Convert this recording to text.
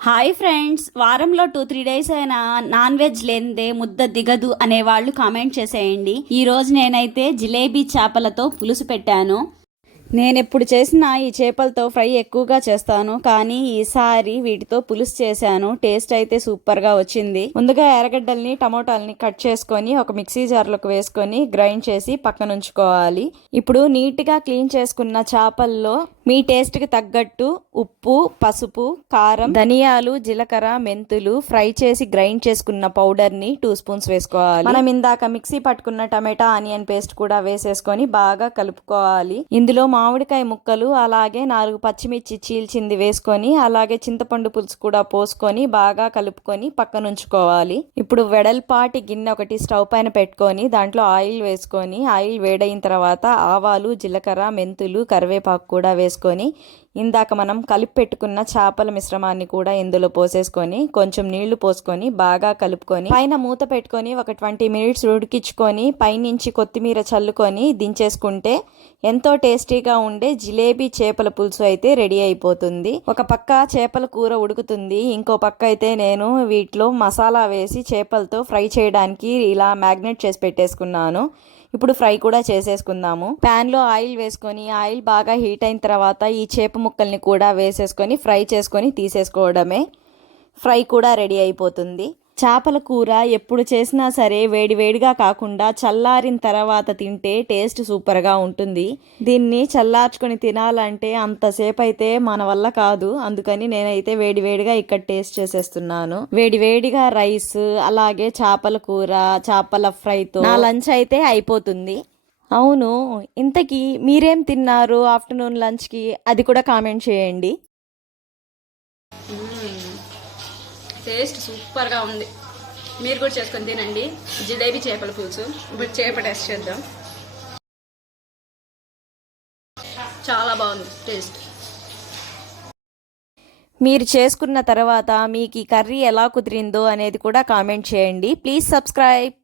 Hi friends, వారంలో 2-3 days అయినా non veg లేనిదే ముద్ద దిగదు అనేవాళ్ళు కామెంట్ చేసేయండి. ఈ రోజు నేనైతే జిలేబీ చేపలతో పులుసు పెట్టాను. నేను ఎప్పుడు చేసినా ఈ చేపలతో ఫ్రై ఎక్కువగా చేస్తాను, కానీ ఈసారి వీటితో పులుసు చేశాను. టేస్ట్ అయితే సూపర్గా వచ్చింది. ముందుగా ఎర్రగడ్డల్ని టమోటాలని కట్ చేసుకొని ఒక మిక్సీ జార్లోకి వేసుకొని గ్రైండ్ చేసి పక్కన ఉంచుకోవాలి. ఇప్పుడు నీట్గా క్లీన్ చేసుకున్న చేపల్లో మీ టేస్ట్కి తగ్గట్టు ఉప్పు, పసుపు, కారం, ధనియాలు, జీలకర్ర, మెంతులు, ఫ్రై చేసి గ్రైండ్ చేసుకున్న పౌడర్ని 2 స్పూన్స్ వేసుకోవాలి. మనం ఇందాక మిక్సీ పట్టుకున్న టమాటా ఆనియన్ పేస్ట్ కూడా వేసేసుకొని బాగా కలుపుకోవాలి. ఇందులో మామిడికాయ ముక్కలు, అలాగే 4 పచ్చిమిర్చి చీల్చింది వేసుకొని, అలాగే చింతపండు పులుసు కూడా పోసుకొని బాగా కలుపుకొని పక్కన ఉంచుకోవాలి. ఇప్పుడు వెడల్పాటి గిన్నె ఒకటి స్టవ్ పైన పెట్టుకొని దాంట్లో ఆయిల్ వేసుకొని, ఆయిల్ వేడైన తర్వాత ఆవాలు, జీలకర్ర, మెంతులు, కరివేపాకు కూడా వేసుకొని ఇందాక మనం కలిపి పెట్టుకున్న చేపల మిశ్రమాన్ని కూడా ఇందులో పోసేసుకొని కొంచెం నీళ్లు పోసుకొని బాగా కలుపుకొని పైన మూత పెట్టుకొని ఒక 20 మినిట్స్ ఉడికించుకొని పైనుంచి కొత్తిమీర చల్లుకొని దించేసుకుంటే ఎంతో టేస్టీగా ఉండే జిలేబీ చేపల పులుసు అయితే రెడీ అయిపోతుంది. ఒక పక్క చేపల కూర ఉడుకుతుంది, ఇంకో పక్క అయితే నేను వీటిలో మసాలా వేసి చేపలతో ఫ్రై చేయడానికి ఇలా మ్యాగ్నేట్ చేసి పెట్టేసుకున్నాను. ఇప్పుడు ఫ్రై కూడా చేసేసుకుందాము. ప్యాన్లో ఆయిల్ వేసుకొని ఆయిల్ బాగా హీట్ అయిన తర్వాత ఈ చేప ముక్కల్ని కూడా వేసేసుకొని ఫ్రై చేసుకొని తీసేసుకోవడమే. ఫ్రై కూడా రెడీ అయిపోతుంది. చేపల కూర ఎప్పుడు చేసినా సరే వేడివేడిగా కాకుండా చల్లారిన తర్వాత తింటే టేస్ట్ సూపర్గా ఉంటుంది. దీన్ని చల్లార్చుకొని తినాలంటే అంతసేపు అయితే మన వల్ల కాదు, అందుకని నేనైతే వేడివేడిగా ఇక్కడ టేస్ట్ చేసేస్తున్నాను. వేడివేడిగా రైస్, అలాగే చేపల కూర, చేపల ఫ్రైతో నా లంచ్ అయితే అయిపోతుంది. అవును, ఇంతకీ మీరేం తిన్నారు ఆఫ్టర్నూన్ లంచ్కి? అది కూడా కామెంట్ చేయండి. టేస్ట్ సూపర్గా ఉంది. మీరు కూడా చేసుకొని తినండి జిలేబీ చేపల పులుసు. ఇప్పుడు చేప టెస్ట్ చేద్దాం. చాలా బాగుంది టేస్ట్. మీరు చేసుకున్న తర్వాత మీకు ఈ కర్రీ ఎలా కుదిరిందో అనేది కూడా కామెంట్ చేయండి. Please subscribe.